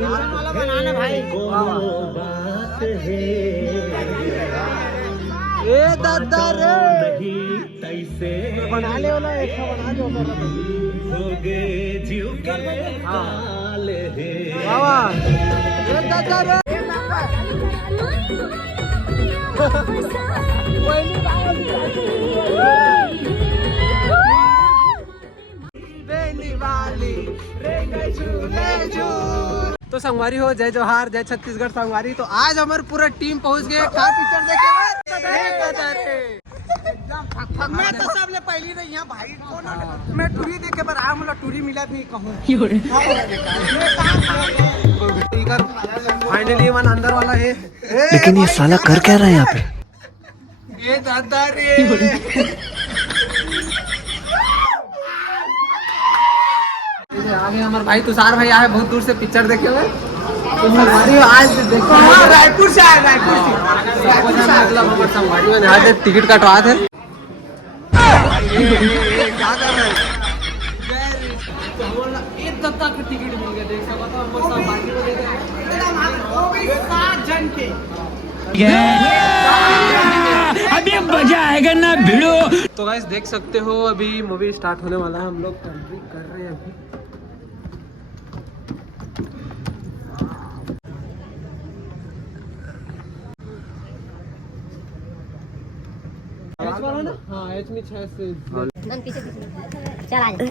वाला बनाना भाई। ए दादा रे बना ले वाला एक बना दो बाबा। ए दादा रे तो संगवारी हो, जय जोहार, जय छत्तीसगढ़ संगवारी। तो आज हमारे पूरा टीम पहुंच गए पिक्चर देखे। मैं तो सबले पहली रही यहाँ भाई मैं टूरी देखे पर आ मतलब टूरी मिला नहीं कहूँ। फाइनली वन अंदर वाला है। लेकिन ये साला कर क्या रहा है यहाँ पे? ये दादा रे आगे हमारे भाई तुषार भाई आए बहुत दूर से पिक्चर देखे हुए। आज देखो रायपुर से आए, रायपुर से मतलब संगवारी में आज टिकट कटवा थे। क्या कर रहे हैं? एक दत्ता के टिकट मिल गया, देख सकते हो हम संगवारी को दे रहे हैं 7 जन के। अभी मजा आएगा ना भिड़ो। तो गाइस देख सकते हो अभी मूवी स्टार्ट होने वाला है। हम लोग एंट्री कर रहे हैं अभी।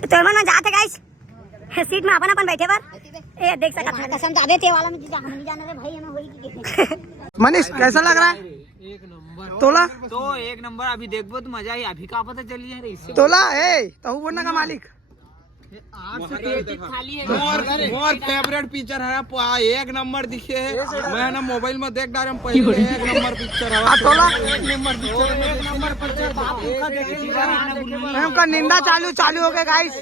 तो मन जाते गाइस सीट में अपन अपन बैठे पर ए देख सकत कसम जादे ते वाला में हम नहीं जाने रे भाई हमें होई की मनीष कैसा लग रहा है? एक नंबर तोला तो एक नंबर। अभी देखबो तो मजा ही अभी का पता चली है इससे तोला है तहु बोलना का मालिक। खाली है मोर फेवरेट पिक्चर है एक नंबर दिखे है। मैं ना मोबाइल में देख डाल पहले एक नंबर पिक्चर है तोला एक नंबर पिक्चर उनका निंदा चालू हो गया गाइस।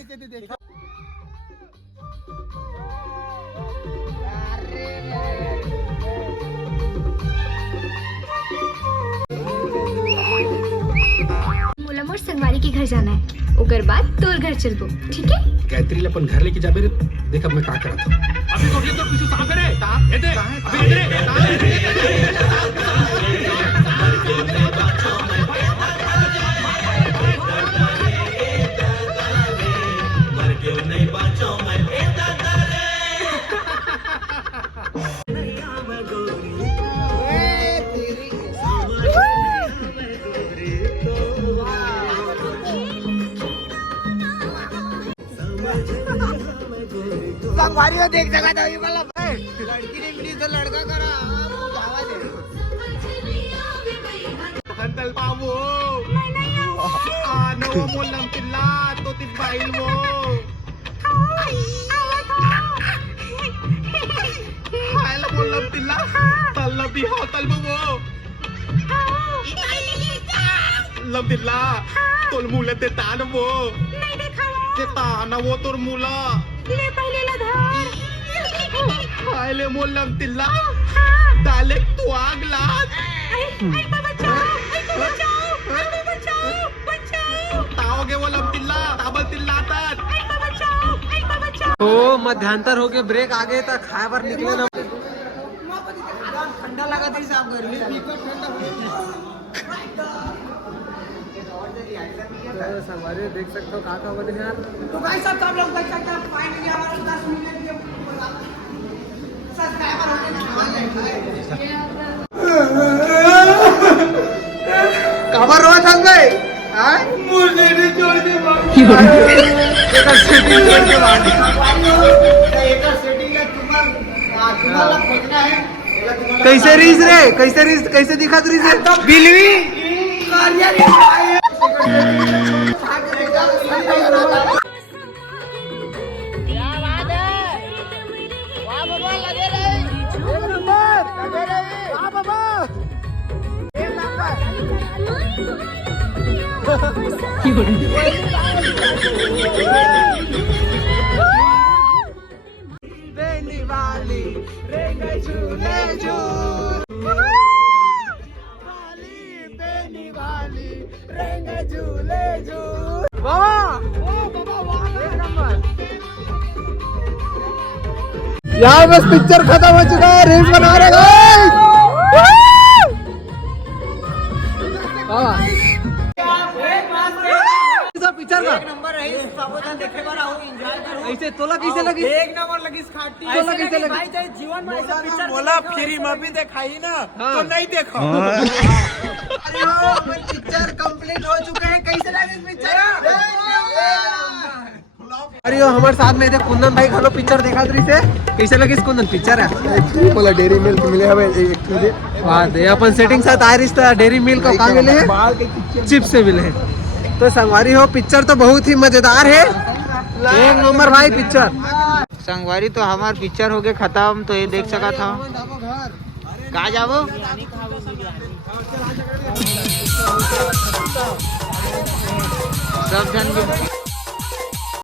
मोला मोर संगवारी के घर जाना है, ओकर बाद तोर घर चलबो, ठीक है? गायत्री ले अपन घर लेके जाबे रे। देख अब मैं का करत हूं। अभी तो पीछे सांप है रे। ए दे अभी इधर संगवारी में देख जगह था मतलब लड़की नहीं मिली तो लड़का करा जावा दे हंतल बाबू आनो वो मोलम तिल्ला तो तिबाइल वो हायला मोलम तिल्ला तल्ला भी होतल वो लम तिल्ला तोल मूले ते तान वो नहीं देखा ते ताना वो तोर मूला ले पहले लधा हायले मोलम तिल्ला डाले तू आग लाग ताओगे वो लम तिल्ला ताबल तिल्ला तात। तो मध्यांतर हो गए ब्रेक आ गए तक खाए पर निकले ना ठंडा लगा थी साहब गर्मी संगवारी देख सकते हो कहाँ बने यार। तो भाई सब लोग देख सकते हैं फाइनली हमारा 10 मिनट के सब्सक्राइबर होने खबर हुआ था भाई मुझे नहीं छोड़ के कैसे रीस रे कैसे दिखा तू रीस बिलवी बेनी वाली रेंगे झूले झूल बेनी वाली रेंगे झूले झूल बाबा एक नंबर यहाँ बस पिक्चर खत्म हो चुका है, रील्स बना रहे गाइस। पिक्चर का नंबर रही देखे बार आओ एंजॉय करो। ऐसे तोला कैसे लगी? एक नंबर लगी खाटी तोला कैसे लगी? भाई चाहे जीवन में ऐसा पिक्चर बोला फ्री में भी दिखाई ना तो नहीं देखो। पिक्चर कंप्लीट हो चुका है, कैसे लगी पिक्चर? अरे यो हमारे साथ में थे कुंदन भाई, खालो पिक्चर देखा तरी से कैसे लगी कुंदन पिक्चर है? बोला डेरी मिल्क मिले हमें एक बात है अपन सेटिंग साथ आ रिश्ता डेरी मिल्क को कहाँ मिले हैं? चिप्स से मिले हैं। तो संगवारी हो पिक्चर तो बहुत ही मजेदार है, एक नंबर भाई पिक्चर। संगवारी तो हमार पिक्चर हो गए खत्म, तो ये देख सका था। कहाँ जाबो? सब जन